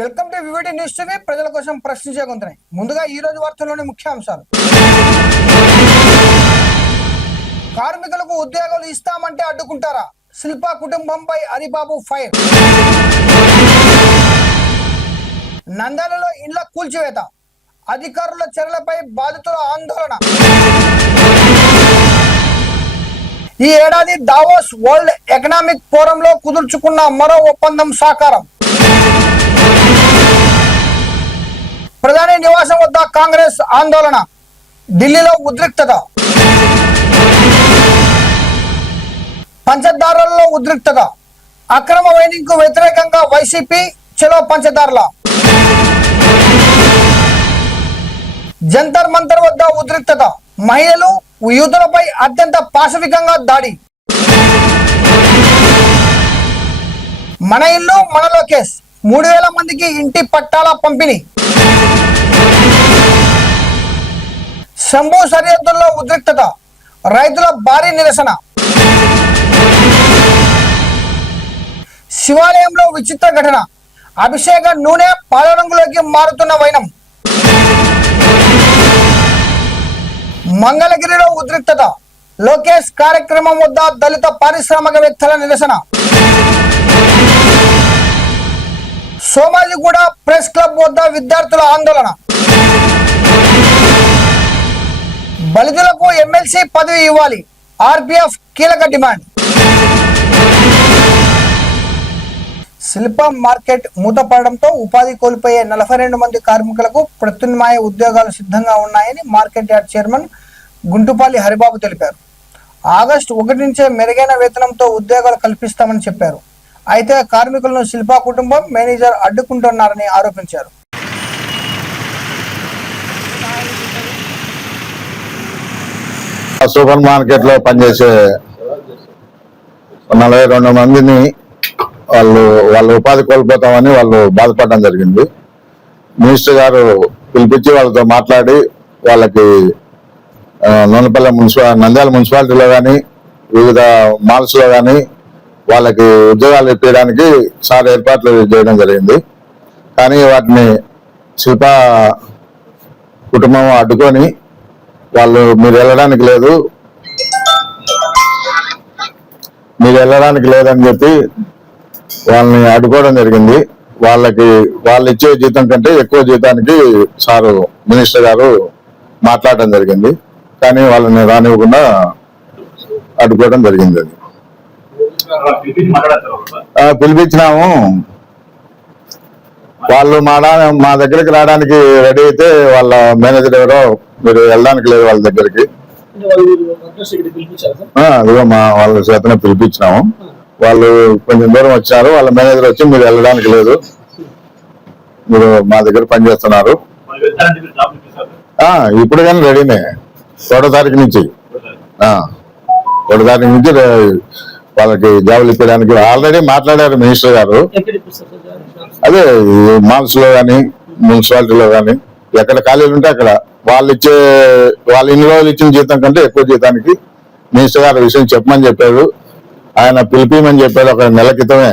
Welcome to VVT news TV. ప్రజల కోసం ప్రశ్నించే గొంతునే. ముందుగా ఈ రోజు వార్తల్లోని ముఖ్యాంశాలు. కార్మికులకు ఉద్యోగాలు ఇస్తామంటే అడ్డుకుంటారా? శిల్ప కుటుంబంపై హరిబాబు ఫైర్. నంద్యాలలో ఇండ్ల కూల్చివేత, అధికారుల చర్యలపై బాధితుల ఆందోళన. ఈ ఏడాది దావోస్ వరల్డ్ ఎకనామిక్ ఫోరంలో కుదుర్చుకున్న మరో ఒప్పందం సాకారం. ప్రధాని నివాసం వద్ద కాంగ్రెస్ ఆందోళన, ఢిల్లీలో ఉద్రిక్తత. పంచదారులలో ఉద్రిక్తత, అక్రమ వైనింగ్ కు వ్యతిరేకంగా వైసీపీ చలో పంచదారుల. జంతర్ మంతర్ వద్ద ఉద్రిక్తత, మహిళలు యూతులపై అత్యంత పాశవికంగా దాడి. మన ఇల్లు మనలో కేసు, 3000 మందికి ఇంటి పట్టాల పంపిణీ. శంభు సరిహద్దుల్లో ఉద్రిక్తత, రైతుల భారీ నిరసన. శివాలయంలో విచిత్ర ఘటన, అభిషేక నూనె పాలరంగులోకి మారుతున్న వైనం. మంగళగిరిలో ఉద్రిక్తత, లోకేష్ కార్యక్రమం వద్ద దళిత పారిశ్రామికవేత్తల నిరసన. సోమాజిగూడ ప్రెస్ క్లబ్ వద్ద విద్యార్థుల ఆందోళన. బలితులకు ఎమ్మెల్సీ పదవి ఇవ్వాలి, ఆర్పిఎఫ్ కీలక డిమాండ్. శిల్ప మార్కెట్ మూతపడడంతో ఉపాధి కోల్పోయే 42 మంది కార్మికులకు ప్రత్యామ్నాయ ఉద్యోగాలు సిద్ధంగా ఉన్నాయని market yard chairman Guntupalli Haribabu తెలిపారు. ఆగస్టు 1 నుంచే మెరుగైన వేతనంతో ఉద్యోగాలు కల్పిస్తామని చెప్పారు. అయితే కార్మికులను శిల్ప కుటుంబం మేనేజర్ అడ్డుకుంటున్నారని ఆరోపించారు. సూపర్ మార్కెట్ లో పనిచేసే 42 మందిని వాళ్ళ ఉపాధి కోల్పోతామని వాళ్ళు బాధపడడం జరిగింది. మినిస్టర్ గారు పిలిపించి వాళ్ళతో మాట్లాడి వాళ్ళకి నంద్యాల మున్సిపాలిటీలో కానీ వివిధ మాల్స్ లో కానీ వాళ్ళకి ఉద్యోగాలు ఇప్పించడానికి సార్ ఏర్పాట్లు చేయడం జరిగింది. కానీ వాటిని శిల్ప కుటుంబం అడ్డుకొని వాళ్ళు మీరు వెళ్ళడానికి లేదని చెప్పి వాళ్ళని అడ్డుకోవడం జరిగింది. వాళ్ళు ఇచ్చే జీతం కంటే ఎక్కువ జీతానికి సారు మినిస్టర్ గారు మాట్లాడడం జరిగింది. కానీ వాళ్ళని రానివ్వకుండా అడ్డుకోవడం జరిగింది. అది పిలిపించినాము. వాళ్ళు మా దగ్గరికి రావడానికి రెడీ అయితే వాళ్ళ మేనేజర్ ఎవరో మీరు వెళ్ళడానికి లేదు వాళ్ళ దగ్గరికి, అదిగో వాళ్ళ చేతనే పిలిపించినాము. వాళ్ళు కొంచెం దూరం వచ్చారు. వాళ్ళ మేనేజర్ వచ్చి మీరు వెళ్ళడానికి లేదు, మీరు మా దగ్గర పనిచేస్తున్నారు, ఇప్పుడు కానీ రెడీనే 1వ తారీఖు నుంచి వాళ్ళకి జాబులు ఇప్పడానికి ఆల్రెడీ మాట్లాడారు మినిస్టర్ గారు. అదే మాల్స్ లో కానీ మున్సిపాలిటీలో కానీ ఎక్కడ ఖాళీలు ఉంటే అక్కడ వాళ్ళు ఇన్ని రోజులు ఇచ్చిన జీతం కంటే ఎక్కువ జీతానికి మినిస్టర్ గారు విషయం చెప్పమని చెప్పారు. ఆయన పిలిపిమని చెప్పారు. ఒక నెల క్రితమే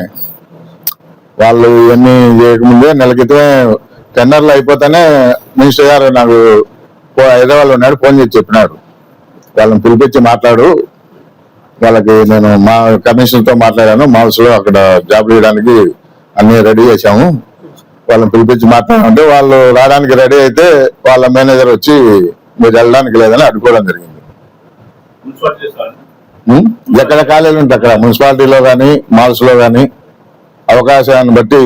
వాళ్ళు ఇవన్నీ చేయకముందే నెల క్రితమే టెండర్లు అయిపోతేనే మినిస్టర్ గారు నాకు హైదరాబాద్ ఉన్నాడు ఫోన్ చేసి చెప్పినాడు, వాళ్ళని పిలిపించి మాట్లాడు, వాళ్ళకి నేను మా కమిషనర్తో మాట్లాడాను, మాల్స్ లో అక్కడ జాబ్ చేయడానికి అన్ని రెడీ చేశాము, వాళ్ళని పిలిపించి మాట్లాడాలంటే వాళ్ళు రావడానికి రెడీ అయితే వాళ్ళ మేనేజర్ వచ్చి మీరు వెళ్ళడానికి లేదని అడ్డుకోవడం జరిగింది. ఎక్కడ ఖాళీలు ఉంటే అక్కడ మున్సిపాలిటీలో కానీ మాల్స్ లో కానీ అవకాశాన్ని బట్టి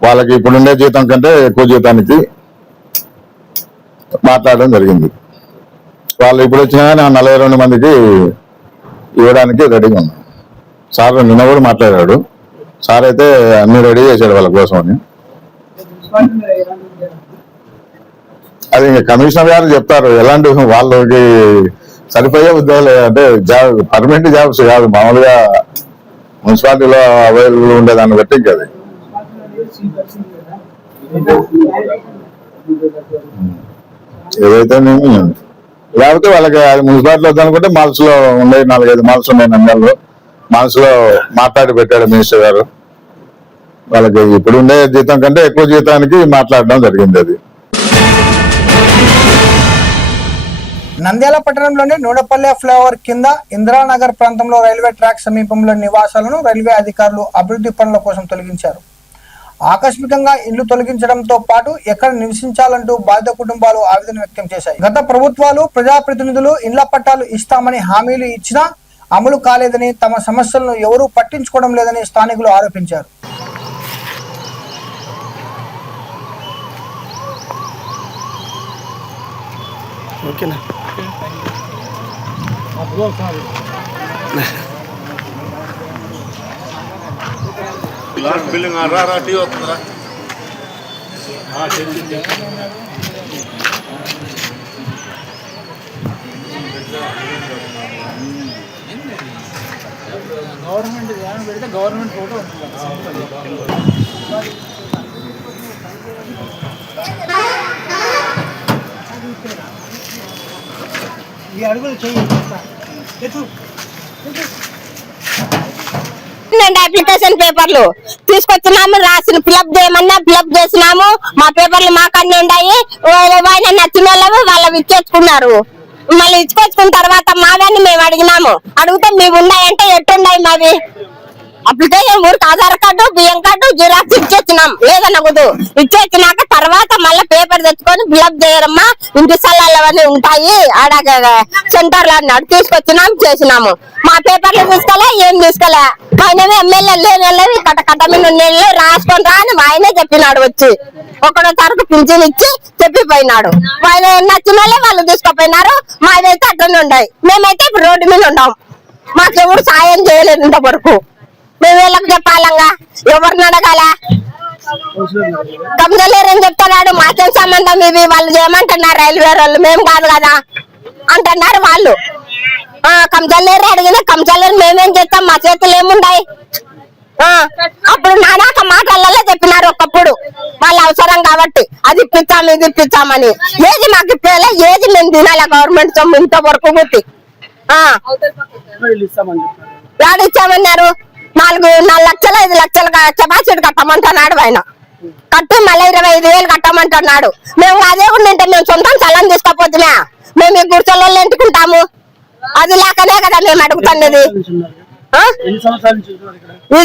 వాళ్ళకి ఇప్పుడుండే జీతం కంటే ఎక్కువ జీతానికి మాట్లాడడం జరిగింది. వాళ్ళు ఇప్పుడు వచ్చినా కానీ 42 మందికి ఇవ్వడానికి రెడీగా ఉన్నాం. సార్ నిన్న కూడా మాట్లాడాడు. సార్ అయితే అన్ని రెడీ చేశాడు వాళ్ళ కోసం అని. అది ఇంకా కమిషనర్ గారు చెప్తారు ఎలాంటి వాళ్ళకి సరిపోయే ఉద్యోగాలు అంటే పర్మనెంట్ జాబ్స్ కాదు, మామూలుగా మున్సిపాలిటీలో అవైలబుల్ ఉండేదాన్ని బట్టి ఇంకా అది ఏదైతే లేకపోతే వాళ్ళకి అది మున్సిపాలిటీలో వద్దనుకుంటే మాల్స్ లో ఉండే 4-5 మాల్స్ ఉన్నాయి నంద్యాలలో. మాల్స్ లో మాట్లాడి పెట్టాడు మినిస్టర్ గారు. వాళ్ళకి ఇప్పుడు ఉండే జీతం కంటే ఎక్కువ జీతానికి మాట్లాడడం జరిగింది. అది నంద్యాల పట్టణంలోని నూడపల్లె ఫ్లైఓవర్ కింద ఇందిరానగర్ ప్రాంతంలో రైల్వే ట్రాక్ సమీపంలో నివాసాలను రైల్వే అధికారులు అభివృద్ధి పనుల కోసం తొలగించారు. ఆకస్మికంగా ఇళ్లు తొలగించడంతో పాటు ఎక్కడ నివసించాలంటూ బాధిత కుటుంబాలు ఆవేదన వ్యక్తం చేశాయి. గత ప్రభుత్వాలు ప్రజాప్రతినిధులు ఇళ్ల పట్టాలు ఇస్తామని హామీలు ఇచ్చినా అమలు కాలేదని, తమ సమస్యలను ఎవరూ పట్టించుకోవడం లేదని స్థానికులు ఆరోపించారు. ఓకేనా లాస్ట్ బిల్డింగ్ రా టీ వస్తుందిరా. గవర్నమెంట్ పెడితే గవర్నమెంట్ ఫోటో ఈ అడుగులు అప్లికేషన్ పేపర్లు తీసుకొచ్చినాము, రాసిన ఫిలప్ చేయమన్నా ఫిలప్ చేసినాము. మా పేపర్లు మాకన్నీ ఉన్నాయి. నచ్చిన వాళ్ళు వాళ్ళవి ఇచ్చేసుకున్నారు. మళ్ళీ ఇచ్చుకొచ్చుకున్న తర్వాత మావన్నీ మేము అడిగినాము. అడిగితే మేము ఉన్నాయంటే ఎట్టున్నాయి మావి అప్లికేషన్ ఊరికి ఆధార్ కార్డు, బియ్యం కార్డు, జిరాక్స్ ఇచ్చేసినాం. లేదనకూడదు. ఇచ్చేసినాక తర్వాత మళ్ళీ పేపర్ తెచ్చుకొని ఫిలప్ చేయరమ్మా, ఇంటి స్థలాలు అవన్నీ ఉంటాయి ఆడ సెంటర్ లో అన్నాడు. తీసుకొచ్చినాం, చేసినాము. మా పేపర్లు తీసుకోలే, ఏం తీసుకోలే. ఆయనమే ఎమ్మెల్యే లేని కట్ట మీద నీళ్ళు రాసుకొని రా అని ఆయనే చెప్పినాడు. వచ్చి ఒకటో తారీఖు పింఛన్ ఇచ్చి చెప్పిపోయినాడు. ఆయన నచ్చిన వాళ్ళే వాళ్ళు తీసుకుపోయినారు. మాదైతే అట్లనే ఉన్నాయి. మేమైతే ఇప్పుడు రోడ్డు మీద ఉన్నాం. మాకెవరు సాయం చేయలేదు ఇంతవరకు. మేము వీళ్ళకి చెప్పాలంగా, ఎవరిని అడగాల? కబ్జలేరని చెప్తున్నాడు. మాకేం సంబంధం ఇవి? వాళ్ళు చేయమంటున్నారు రైల్వే వాళ్ళు, మేము కాదు కదా అంటున్నారు వాళ్ళు. కబ్జలేరు అడిగిన కబ్జలేరు మేమేం చేస్తాం? మా చేతులు ఏముంటాయి? అప్పుడు నానాక మాటలలో చెప్పినారు ఒకప్పుడు, వాళ్ళ అవసరం కాబట్టి అది ఇప్పించాము ఇది ఇప్పించామని. ఏది మాకు ఇప్పలే, ఏది మేము తినాలి గవర్నమెంట్ సొమ్ము ఇంతవరకు గుర్తి ఇచ్చామన్నారు. 4 లక్షలు 5 లక్షలు కెపాసిటీ కట్టమంటున్నాడు ఆయన. కట్టి మళ్ళీ 25,000 కట్టమంటున్నాడు. మేము అదే ఉండింటే మేము సొంతం స్థలం తీసుకోపోతున్నా, మేము ఈ గుడిసెల్లో ఎంటుకుంటాము. అది లేకనే కదా మేము అడుగుతున్నది. ఈ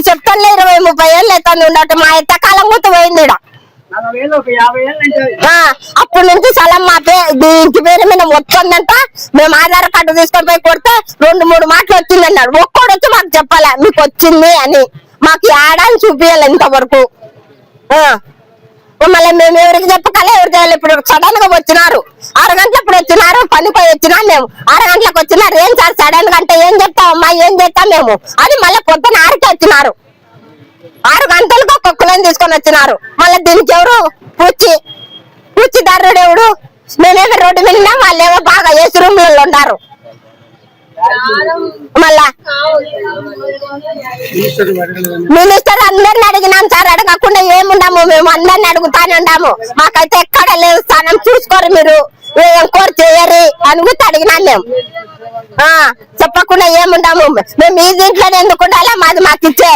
చెప్తాను 20-30 ఏళ్ళు అవుతుంది ఉండటం. మా ఎంత కాలం గుర్తు పోయింది. అప్పటి నుంచి స్థలం మా ఇంటి పేరు మీద వస్తుందంట. మేము ఆధార్ కార్డు తీసుకొని పోయి కొడితే 2-3 మాటలు వచ్చింది అన్నాడు. ఒక్కడు వచ్చి మాకు చెప్పాలా మీకు వచ్చింది అని. మాకు ఏడాది చూపించాలి ఇంతవరకు. మళ్ళీ మేము ఎవరికి చెప్పకాలే, ఎవరు చేయాలి? ఇప్పుడు సడన్ గా వచ్చినారు. 6 గంటలప్పుడు వచ్చినారు, పనిపోయి వచ్చినా మేము 6 గంటలకు వచ్చినారు. ఏం సార్ సడన్ గా అంటే ఏం చెప్తామమ్మా, ఏం చేస్తాం మేము అది. మళ్ళీ పొద్దున 6కి వచ్చినారు. 6 గంటలకు ఒక్కొక్కలని తీసుకొని వచ్చినారు. మళ్ళీ దీనికి ఎవరు పూచిదారుడు ఎవడు? మేమేమో రోడ్డు మీద వాళ్ళేమో బాగా ఏసీ రూమ్లలో ఉన్నారు. మళ్ళా మినిస్టర్ అందరిని అడిగినాం సార్. అడగకుండా ఏముండము, మేము అందరిని అడుగుతానే ఉన్నాము. మాకైతే ఎక్కడ లేదు స్థానం, చూసుకోరు మీరు, ఎంక్వైరీ చేయరు అని కూడా అడిగినాం మేము. చెప్పకుండా ఏముండము. మేము ఈ దీంట్లోనే ఎందుకు ఉండాలా? మాది మాకు ఇచ్చే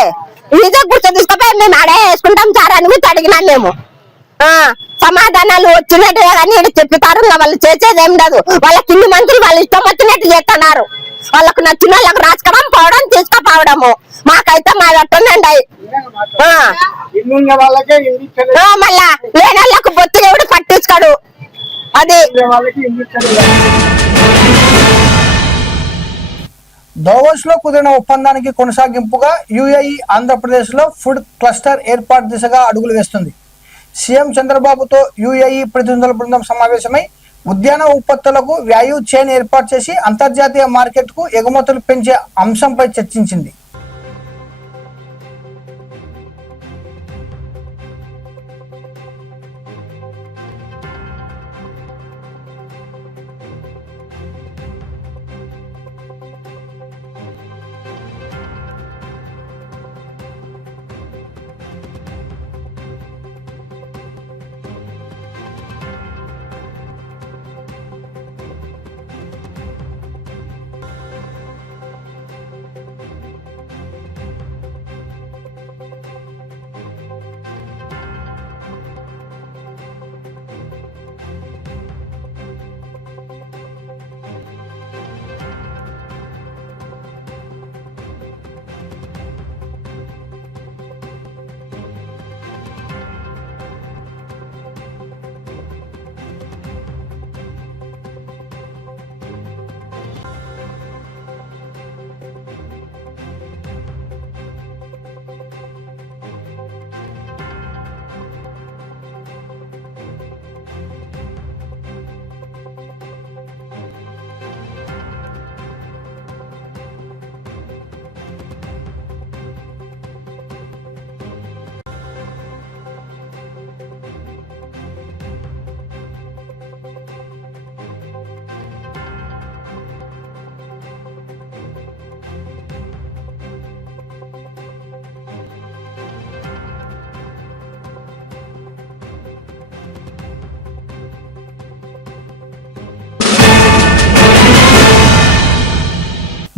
ఇదే గుర్తు తీసుకుపోయి మేము అడే వేసుకుంటాం సార్ అని కూడా అడిగినాం మేము. సమాధానాలు వచ్చినట్టుగా కానీ చెప్తారు. వాళ్ళు చేసేది ఏం లేదు. వాళ్ళ కింది మంత్రులు వాళ్ళు ఇష్టం వచ్చినట్టు చేస్తున్నారు. వాళ్ళకు నచ్చిన వాళ్ళకు రాసుకోవడం, పోవడం, తీసుకుపోవడము. మాకైతే మా అట్టనండి. మళ్ళా లేని వాళ్ళకు బొత్తు ఎవడు పట్టించుకోడు. అది దోవస్ లో కుదిరిన ఒప్పందానికి కొనసాగింపుగా యుఏఈ ఆంధ్రప్రదేశ్ లో ఫుడ్ క్లస్టర్ ఏర్పాటు దిశగా అడుగులు వేస్తుంది. సీఎం చంద్రబాబుతో యుఏఈ ప్రతినిధుల బృందం సమావేశమై ఉద్యాన ఉత్పత్తులకు వాల్యూ చైన్ ఏర్పాటు చేసి అంతర్జాతీయ మార్కెట్కు ఎగుమతులు పెంచే అంశంపై చర్చించింది.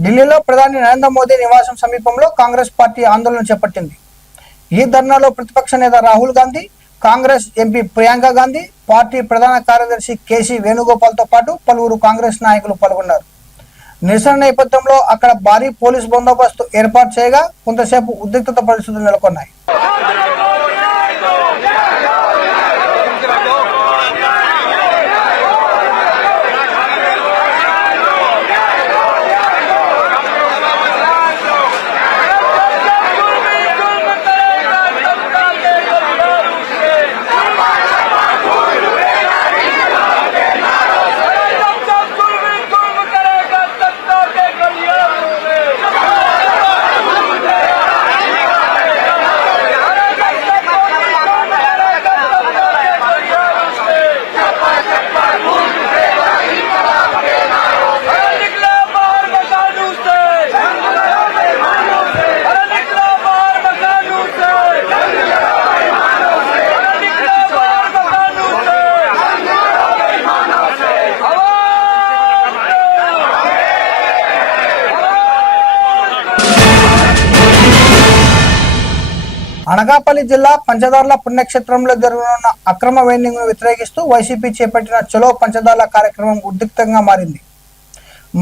ఢిల్లీలో ప్రధాని నరేంద్ర మోదీ నివాసం సమీపంలో కాంగ్రెస్ పార్టీ ఆందోళన చేపట్టింది. ఈ ధర్నాలో ప్రతిపక్ష నేత రాహుల్ గాంధీ, కాంగ్రెస్ ఎంపీ ప్రియాంక గాంధీ, పార్టీ ప్రధాన కార్యదర్శి కేసీ వేణుగోపాల్తో పాటు పలువురు కాంగ్రెస్ నాయకులు పాల్గొన్నారు. నిరసన నేపథ్యంలో అక్కడ భారీ పోలీసు బందోబస్తు ఏర్పాటు చేయగా కొంతసేపు ఉద్రిక్తత పరిస్థితులు నెలకొన్నాయి. అనకాపల్లి జిల్లా పంచదార్ల పుణ్యక్షేత్రంలో జరగనున్న అక్రమ వైండింగ్ ను వ్యతిరేకిస్తూ వైసీపీ చేపట్టిన చలో పంచదార్ల కార్యక్రమం ఉద్రిక్తంగా మారింది.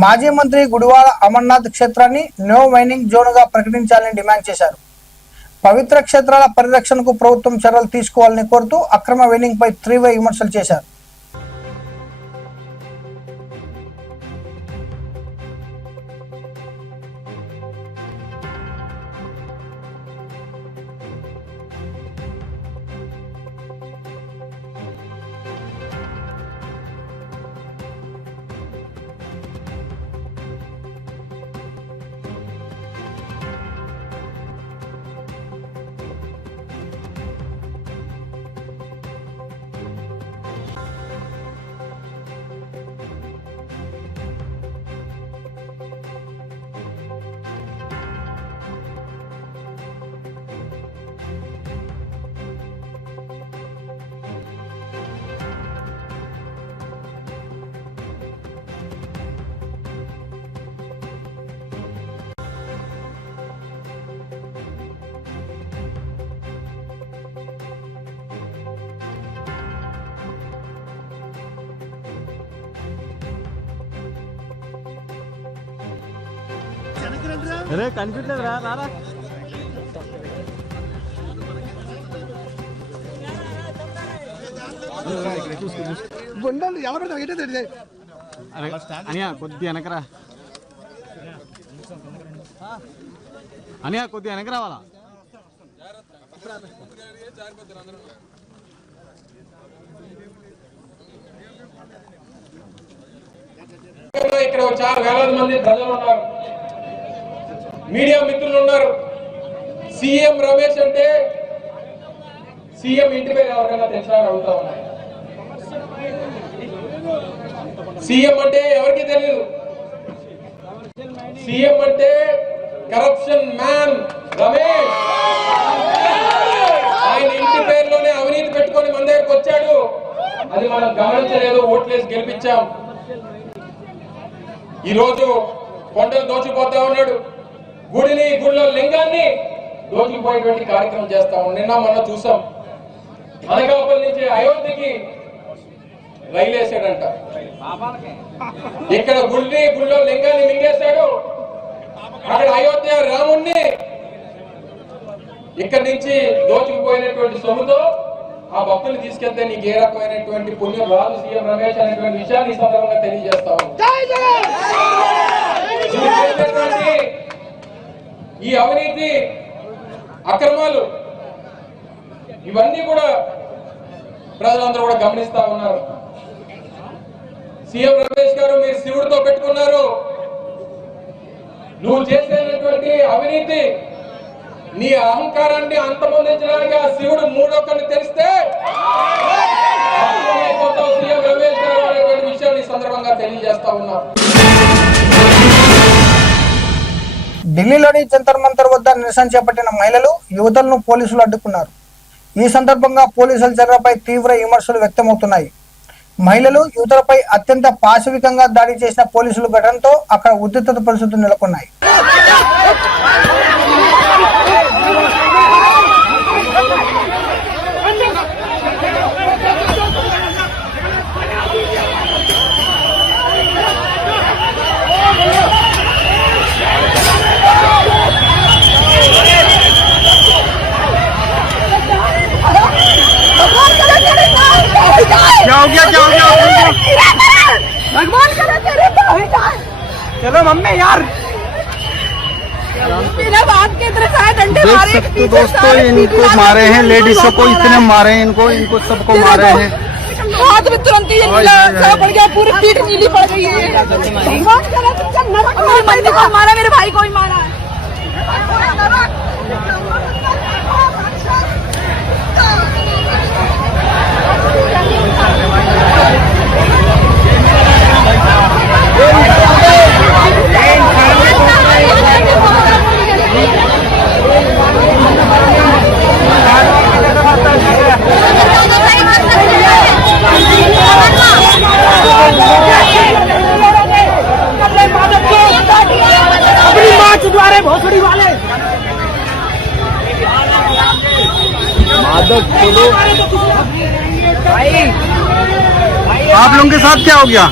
మాజీ మంత్రి గుడివాడ అమర్నాథ్ క్షేత్రాన్ని నో వైండింగ్ జోన్ గా ప్రకటించాలని డిమాండ్ చేశారు. పవిత్ర క్షేత్రాల పరిరక్షణకు ప్రభుత్వం చర్యలు తీసుకోవాలని కోరుతూ అక్రమ వైండింగ్ పై తీవ్ర విమర్శలు చేశారు. అరే కనిపించలేదు రా రారా ఎవరు అనియా కొద్ది వెనకరా అనియా కొద్ది వెనక రావాలా ఇక్కడ చాలా వేలాది మంది ప్రజలు ఉన్నారు, మీడియా మిత్రులు ఉన్నారు. సీఎం రమేష్ అంటే సీఎం ఇంటి పేరు ఎవరికైనా తెలుసా అడుగుతా ఉన్నాయి. సీఎం అంటే ఎవరికి తెలియదు. సీఎం అంటే కరప్షన్ మ్యాన్ రమేష్. ఆయన ఇంటి పేరులోనే అవినీతి పెట్టుకొని మన దగ్గరకు వచ్చాడు. అది మనం గమనించలేదు, ఓట్లేసి గెలిపించాం. ఈ రోజు కొండలు దోచిపోతా ఉన్నాడు, గుడిలో లింగాన్ని దోచుకుపోయేటువంటి కార్యక్రమం చేస్తాం. నిన్న మొన్న చూసాం, అనకాపల్లి నుంచి అయోధ్యకి రైలు వేసాడంట. ఇక్కడ గుడిలో లింగాన్ని మింగేశాడు. అక్కడ అయోధ్య రాముణ్ణి ఇక్కడి నుంచి దోచుకుపోయినటువంటి సొమ్ముతో ఆ భక్తులు తీసుకెళ్తే నీకు ఏ రకమైనటువంటి పుణ్యం రాదు సీఎం రమేష్ అనేటువంటి విషయాన్ని ఈ సందర్భంగా తెలియజేస్తాం. ఈ అవినీతి అక్రమాలు ఇవన్నీ కూడా ప్రజలందరూ కూడా గమనిస్తా ఉన్నారు. సీఎం రమేష్ గారు, మీరు శివుడితో పెట్టుకున్నారు. నువ్వు చేసేటువంటి అవినీతి, నీ అహంకారాన్ని అంతమొందించడానికి ఆ శివుడు మూడొక్కడిని తెలిస్తే సీఎం రమేష్ గారు అనేటువంటి విషయాన్ని సందర్భంగా తెలియజేస్తా ఉన్నారు. ఢిల్లీలోని జంతర్ మంతర్ వద్ద నిరసన చేపట్టిన మహిళలు, యువతులను పోలీసులు అడ్డుకున్నారు. ఈ సందర్భంగా పోలీసుల చర్యలపై తీవ్ర విమర్శలు వ్యక్తమవుతున్నాయి. మహిళలు యువతులపై అత్యంత పాశవికంగా దాడి చేసిన పోలీసులు ఘటనతో అక్కడ ఉద్రిక్తత పరిస్థితులు నెలకొన్నాయి. क्या हो गया भगवान करे तेरे चलो मम्मी यार मेरा बाप के तरफ आए डंडे देख मारे सकते हो दोस्तों, इनको मारे हैं, लेडीजों को इतने मारे हैं, इनको सबको मारे हैं। हाथ में तुरंत ये मिला, सब पड़ गया, पूरी पीठ नीली पड़ गई है। भगवान करे तुझे नरक में बंदी को मारा, मेरे भाई को ही मारा। अपनी माँ चुदवारे भोसड़ी वाले आप लोगों के साथ क्या हो गया,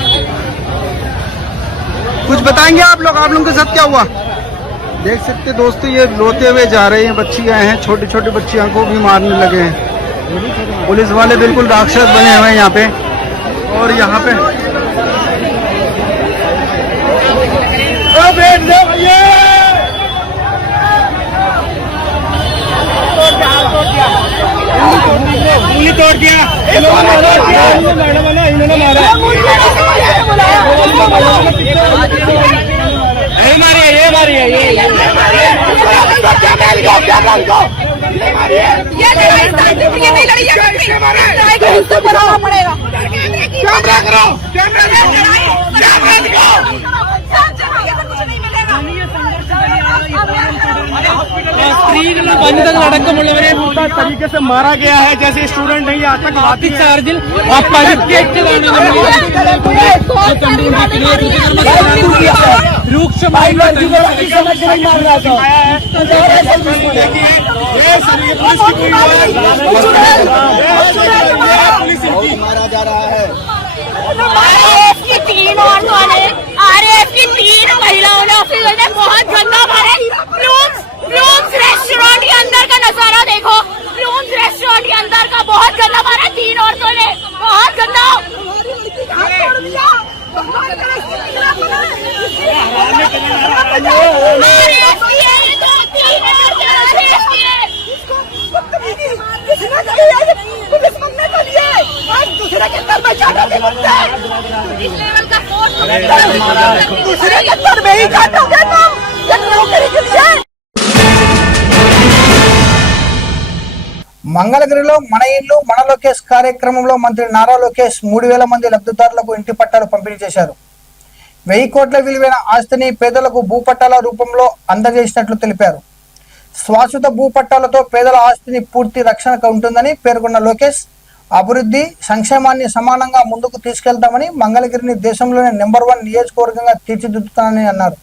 कुछ बताएंगे आप लोगों के साथ क्या हुआ? देख सकते दोस्तों, ये रोते हुए जा रहे हैं, बच्ची आए हैं, छोटी छोटी बच्चियों को भी मारने लगे हैं। पुलिस वाले बिल्कुल राक्षस बने हुए हैं यहाँ पे। और यहाँ पे उंगली तोड़ दिया, इन्होंने मारा, ये मारी है, तरीके से मारा गया है जैसे स्टूडेंट नहीं आता मारा जा रहा है। तीन औरतों ने RAF की 3 महिलाओं ने ऑफिसर ने बहुत गंदा मारा। ब्लूम्स रेस्टोरेंट के अंदर का नजारा देखो, ब्लूम्स रेस्टोरेंट के अंदर का बहुत गंदा मारा 3 औरतों ने, बहुत गंदा। మంగళగిరిలో మన ఇల్లు మన లోకేష్ కార్యక్రమంలో మంత్రి నారా లోకేష్ 3000 మంది లబ్ధిదారులకు ఇంటి పట్టాలు పంపిణీ చేశారు. 1000 కోట్ల విలువైన ఆస్తిని పేదలకు భూపట్టాల రూపంలో అందజేసినట్లు తెలిపారు. శాశ్వత భూపట్టాలతో పేదల ఆస్తిని పూర్తి రక్షణగా ఉంటుందని పేర్కొన్న లోకేష్, అభివృద్ధి సంక్షేమాన్ని సమానంగా ముందుకు తీసుకెళ్తామని, మంగళగిరిని దేశంలోనే నెంబర్ 1 నియోజకవర్గంగా తీర్చిదిద్దుతానని అన్నారు.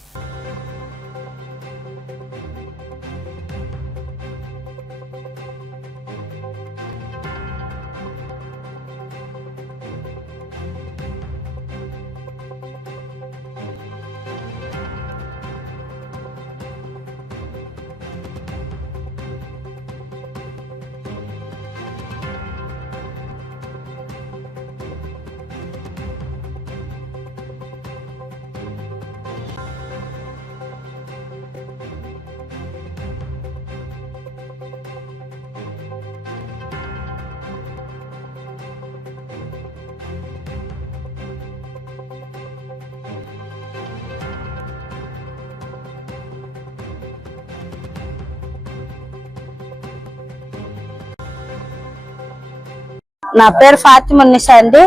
నా పేరు ఫాతిమా నిషా అండి.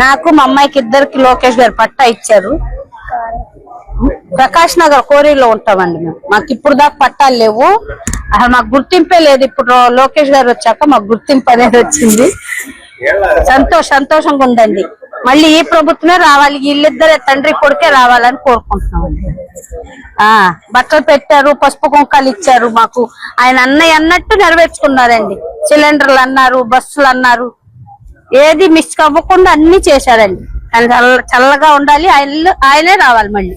నాకు మా అమ్మాయికి ఇద్దరికి లోకేష్ గారు పట్టా ఇచ్చారు. ప్రకాష్ నగర్ కోరీలో ఉంటామండి మేము. మాకు ఇప్పుడు దాకా పట్టాలు లేవు, అసలు మాకు గుర్తింపే లేదు. ఇప్పుడు లోకేష్ గారు వచ్చాక మాకు గుర్తింపు అనేది వచ్చింది. సంతోషంగా ఉందండి. మళ్ళీ ఈ ప్రభుత్వమే రావాలి, వీళ్ళిద్దరే తండ్రి కొడుకే రావాలని కోరుకుంటున్నాం. బట్టలు పెట్టారు, పసుపు కుంకాలు ఇచ్చారు మాకు. ఆయన అన్నయ్య అన్నట్టు నెరవేర్చుకున్నారండి. సిలిండర్లు అన్నారు, బస్సులు అన్నారు, ఏది మిస్ అవ్వకుండా అన్ని చేశారండి. చల్లగా ఉండాలి, ఆయనే రావాలి మళ్ళీ.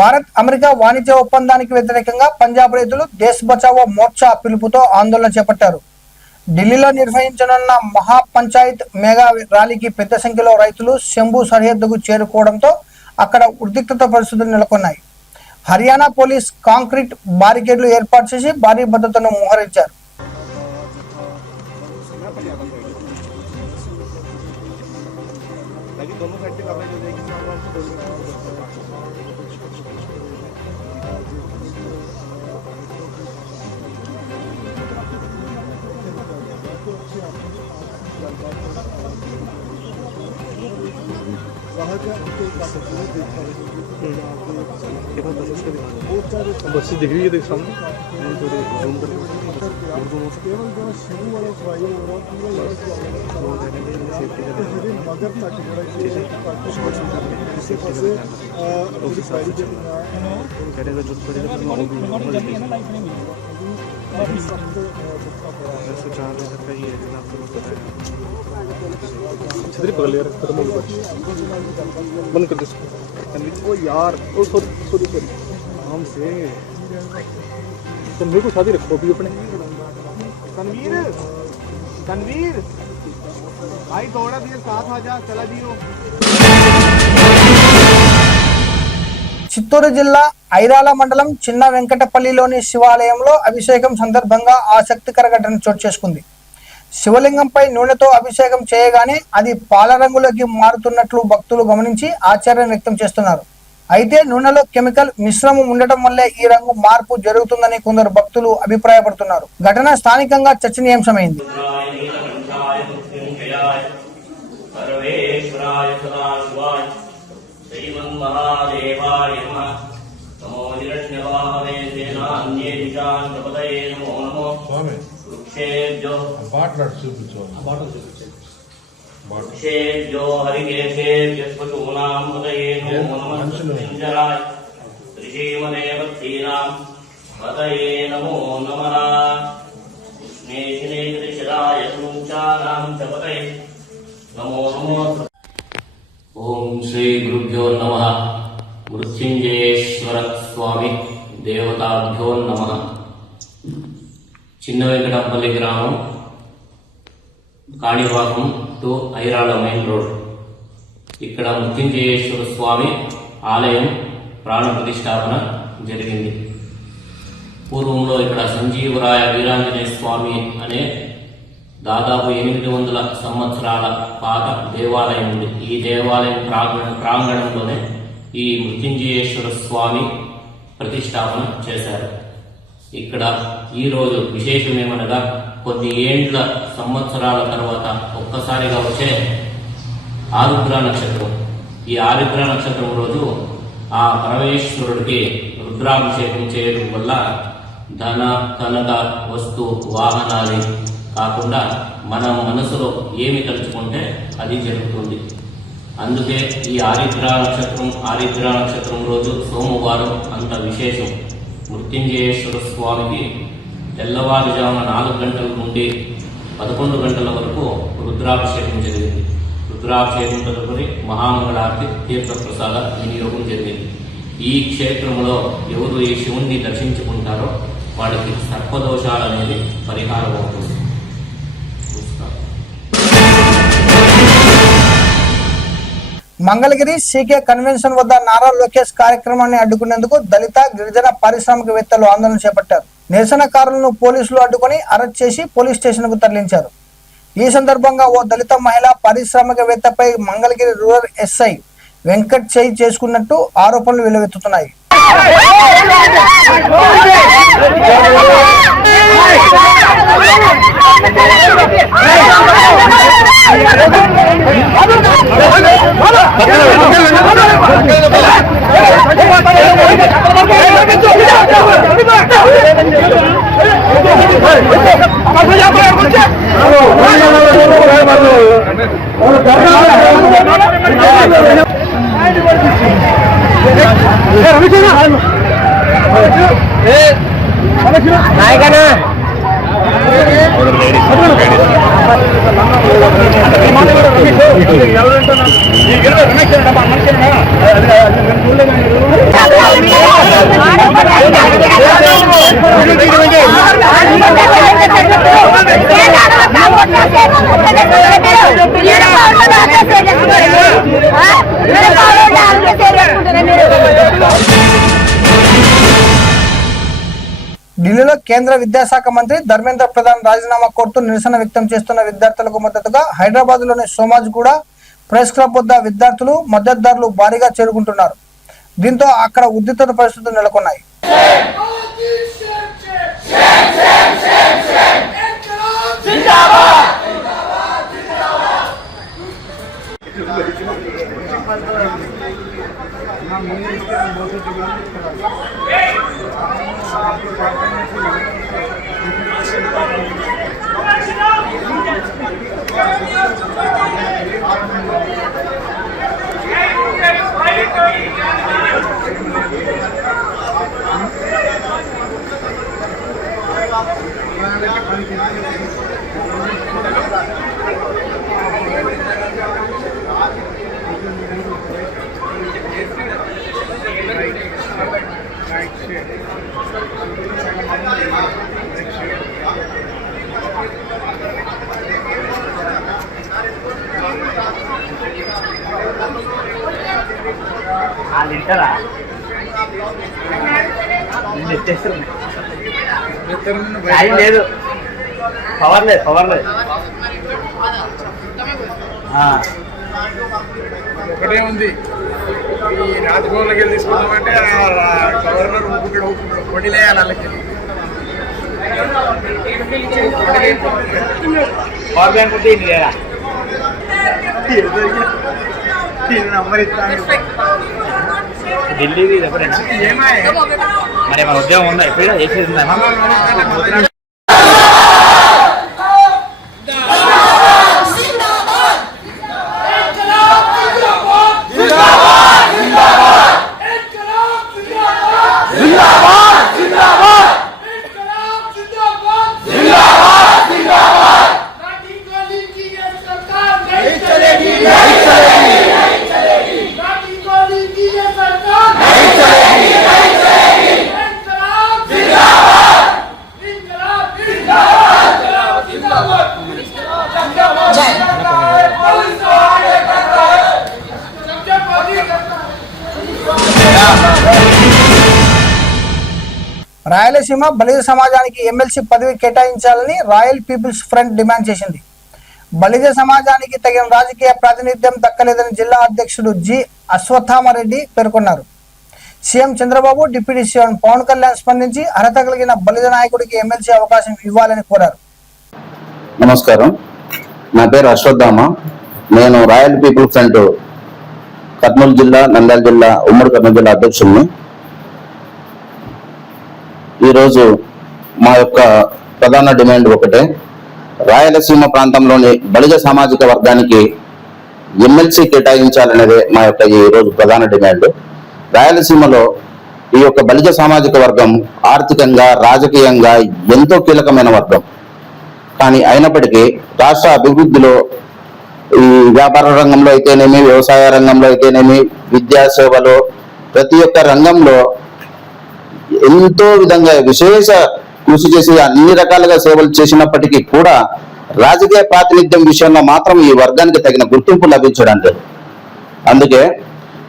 భారత్ అమెరికా వాణిజ్య ఒప్పందానికి వ్యతిరేకంగా పంజాబ్ రైతులు దేశ్ బచావో మోర్చా పిలుపుతో ఆందోళన చేపట్టారు. ఢిల్లీలో నిర్వహించనున్న మహా పంచాయత్ మెగా ర్యాలీకి పెద్ద సంఖ్యలో రైతులు శంభు సరిహద్దుకు చేరుకోవడంతో అక్కడ ఉద్రిక్తత పరిస్థితులు నెలకొన్నాయి. హర్యానా పోలీస్ కాంక్రీట్ బారికేడ్లు ఏర్పాటు చేసి భారీ భద్రతను మోహరించారు. बस दिख रही है, देख सामने थोड़े जूम करके छतरी पकड़ लिया, खत्म हो गया, बंद कर दो इसको। ओ यार, ओ सॉरी सॉरी सॉरी, आराम से तुम मेरे को शादी रखो अभी अपने। तनवीर तनवीर भाई थोड़ा देर साथ आ जा, चला दियो। చిత్తూరు జిల్లా ఐరాల మండలం చిన్న వెంకటపల్లిలోని శివాలయంలో అభిషేకం సందర్భంగా ఆసక్తికర ఘటన చోటు చేసుకుంది. శివలింగంపై నూనెతో అభిషేకం చేయగానే అది పాల రంగులోకి మారుతున్నట్లు భక్తులు గమనించి ఆశ్చర్యం వ్యక్తం చేస్తున్నారు. అయితే నూనెలో కెమికల్ మిశ్రమం ఉండటం వల్లే ఈ రంగు మార్పు జరుగుతుందని కొందరు భక్తులు అభిప్రాయపడుతున్నారు. ఘటన స్థానికంగా చర్చనీయాంశమైంది. वृक्षेभ्यो हरिकेशेभ्यस्पशूनां हृदये नमो नमः ऋषीमदेवतीनां हृदये नमो नमः स्नेहिनेशिराय सूचानां च पतये नमो नमः। ओम श्री गुरुभ्यो नमः। मृत्युंजयेश्वर स्वामी देवताभ्यो नमः। చిన్న వెంకటపల్లి గ్రామం, Kanipakam to Irala main road. ఇక్కడ మృత్యుంజయేశ్వర స్వామి ఆలయం ప్రాణ ప్రతిష్టాపన జరిగింది. పూర్వంలో ఇక్కడ సంజీవరాయ వీరాంజనేయ స్వామి అనే దాదాపు 800 సంవత్సరాల పాత దేవాలయం ఉంది. ఈ దేవాలయం ప్రాంగణంలోనే ఈ మృత్యుంజయేశ్వర స్వామి ప్రతిష్టాపన చేశారు. ఇక్కడ ఈ రోజు విశేషం ఏమనగా కొద్ది ఏండ్ల సంవత్సరాల తర్వాత ఒక్కసారిగా వచ్చే ఆరుద్ర నక్షత్రం. ఈ ఆరుద్ర నక్షత్రం రోజు ఆ పరమేశ్వరుడికి రుద్రాభిషేకం చేయడం వల్ల ధన కనక వస్తు వాహనాలు కాకుండా మన మనసులో ఏమి తలుచుకుంటే అది జరుగుతుంది. అందుకే ఈ ఆరుద్ర నక్షత్రం రోజు సోమవారం అంత విశేషం. మృత్యుంజయేశ్వర స్వామికి తెల్లవారుజామున 4 గంటల నుండి 11 గంటల వరకు రుద్రాభిషేకం జరిగింది. రుద్రాభిషేకం తదుపరి మహామంగళారతి తీర్థప్రసాద వినియోగం జరిగింది. ఈ క్షేత్రంలో ఎవరు ఈ శివుణ్ణి దర్శించుకుంటారో వాళ్ళకి సర్పదోషాలు అనేది పరిహారం అవుతుంది. మంగళగిరి సీకే కన్వెన్షన్ వద్ద నారా లోకేష్ కార్యక్రమాన్ని అడ్డుకునేందుకు దళిత గిరిజన పారిశ్రామికవేత్తలు ఆందోళన చేపట్టారు. నిరసనకారులను పోలీసులు అడ్డుకుని అరెస్ట్ చేసి పోలీస్ స్టేషన్ కు తరలించారు. ఈ సందర్భంగా ఓ దళిత మహిళా పారిశ్రామికవేత్తపై మంగళగిరి రూరల్ ఎస్ఐ వెంకట్ చేయి చేసుకున్నట్టు ఆరోపణలు వెల్లువెత్తుతున్నాయి. ఢిల్లీలో కేంద్ర విద్యాశాఖ మంత్రి ధర్మేంద్ర ప్రధాన్ రాజీనామా కోరుతూ నిరసన వ్యక్తం చేస్తున్న విద్యార్థులకు మద్దతుగా హైదరాబాద్ లోని సోమాజిగూడ ప్రెస్ క్లబ్ వద్ద విద్యార్థులు మద్దతుదారులు భారీగా చేరుకుంటున్నారు. దీంతో అక్కడ ఉద్రిక్తత పరిస్థితులు నెలకొన్నాయి. లేదు పవర్ లేదు ఒకటే ఉంది. ఈ రాజభవన్లోకి వెళ్ళి తీసుకుందామంటే గవర్నర్ ఊపుకుంటాడు పొడిలేయాలి వాళ్ళకి. పవర్ బ్యాంక్ ఉంటే ఇది లేదా నంబర్ ఇస్తాను. ఢిల్లీది ఎప్పుడైనా మరి మన ఉద్యోగం ఉందా ఎప్పుడైనా చేసేది ఉందా? రాయలసీమ బలిజ సమాజానికి ఎమ్మెల్సీ పదవి కేటాయించాలని రాయల్ పీపుల్స్ ఫ్రంట్ డిమాండ్ చేసింది. బలిజ సమాజానికి తగిన రాజకీయ ప్రాతినిధ్యం దక్కలేదని జిల్లా అధ్యక్షుడు జి అశ్వత్థామరెడ్డి పేర్కొన్నారు. CM Chandrababu, deputy CM Pawan Kalyan స్పందించి అర్హత కలిగిన బలిజ నాయకుడికి ఎమ్మెల్సీ అవకాశం ఇవ్వాలని కోరారు. నమస్కారం, నా పేరు అశ్వత్థామ. నేను రాయల్ పీపుల్ ఫ్రంట్ కర్నూలు జిల్లా, నంద్యాల జిల్లా, ఉమ్మడి కర్నూలు జిల్లా అధ్యక్షుడిని. ఈరోజు మా యొక్క ప్రధాన డిమాండ్ ఒకటే, రాయలసీమ ప్రాంతంలోని బలిజ సామాజిక వర్గానికి ఎమ్మెల్సీ కేటాయించాలనేదే మా యొక్క ఈరోజు ప్రధాన డిమాండ్. రాయలసీమలో ఈ యొక్క బలిజ సామాజిక వర్గం ఆర్థికంగా, రాజకీయంగా ఎంతో కీలకమైన వర్గం. కానీ అయినప్పటికీ రాష్ట్ర అభివృద్ధిలో ఈ వ్యాపార రంగంలో అయితేనేమి, వ్యవసాయ రంగంలో అయితేనేమి, విద్యా సేవలో, ప్రతి ఒక్క రంగంలో ఎంతో విధంగా విశేష కృషి చేసి అన్ని రకాలుగా సేవలు చేసినప్పటికీ కూడా రాజకీయ ప్రాతినిధ్యం విషయంలో మాత్రం ఈ వర్గానికి తగిన గుర్తింపు లభించడం లేదు. అందుకే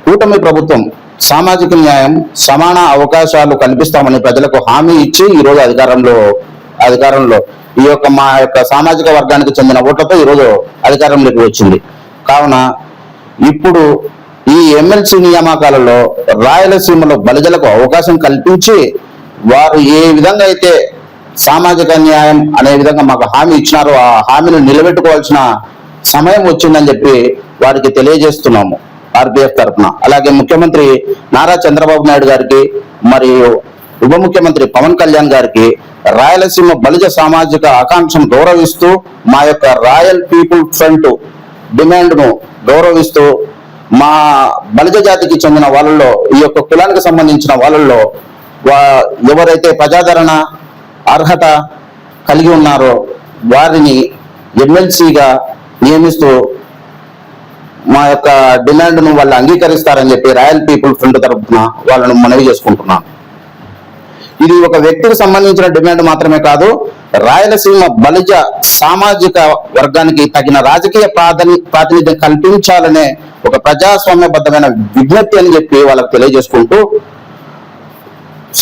కూటమి ప్రభుత్వం సామాజిక న్యాయం, సమాన అవకాశాలు కల్పిస్తామని ప్రజలకు హామీ ఇచ్చి ఈరోజు అధికారంలో ఈ యొక్క మా యొక్క సామాజిక వర్గానికి చెందిన ఓట్లతో ఈరోజు అధికారంలోకి వచ్చింది. కావున ఇప్పుడు ఈ ఎమ్మెల్సీ నియామకాలలో రాయలసీమలో బలిజలకు అవకాశం కల్పించి వారు ఏ విధంగా అయితే సామాజిక న్యాయం అనే విధంగా మాకు హామీ ఇచ్చినారో ఆ హామీని నిలబెట్టుకోవాల్సిన సమయం వచ్చిందని చెప్పి వారికి తెలియజేస్తున్నాము ఆర్పీఎఫ్ తరఫున. అలాగే ముఖ్యమంత్రి నారా చంద్రబాబు నాయుడు గారికి మరియు ఉప ముఖ్యమంత్రి పవన్ కళ్యాణ్ గారికి రాయలసీమ బలిజ సామాజిక ఆకాంక్షను గౌరవిస్తూ మా యొక్క రాయల్ పీపుల్ ఫ్రంట్ డిమాండ్ను గౌరవిస్తూ మా బలిజ జాతికి చెందిన వాళ్ళల్లో, ఈ యొక్క కులానికి సంబంధించిన వాళ్ళల్లో ఎవరైతే ప్రజాదరణ అర్హత కలిగి ఉన్నారో వారిని ఎమ్మెల్సీగా నియమిస్తూ మా యొక్క డిమాండ్ను వాళ్ళు అంగీకరిస్తారని చెప్పి రాయల్ పీపుల్ ఫ్రంట్ తరఫున వాళ్ళను మనవి చేసుకుంటున్నాను. ఇది ఒక వ్యక్తికి సంబంధించిన డిమాండ్ మాత్రమే కాదు, రాయలసీమ బలిజ సామాజిక వర్గానికి తగిన రాజకీయ ప్రాతినిధ్యం కల్పించాలనే ఒక ప్రజాస్వామ్యబద్ధమైన విజ్ఞప్తి అని చెప్పి వాళ్ళకు తెలియజేసుకుంటూ,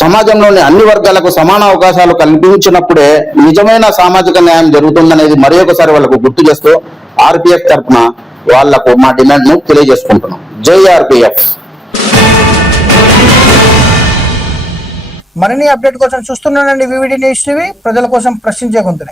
సమాజంలోని అన్ని వర్గాలకు సమాన అవకాశాలు కల్పించినప్పుడే నిజమైన సామాజిక న్యాయం జరుగుతుందనేది మరి ఒకసారి వాళ్ళకు గుర్తు చేస్తూ ఆర్పిఎఫ్ తరఫున వాళ్లకు మా డిమాండ్ ను తెలియజేసుకుంటున్నాం. జై ఆర్పిఎఫ్. మరిన్ని అప్డేట్ కోసం చూస్తున్నానండి వివిడి న్యూస్ టీవీ, ప్రజల కోసం ప్రశ్నించే గొంతునే.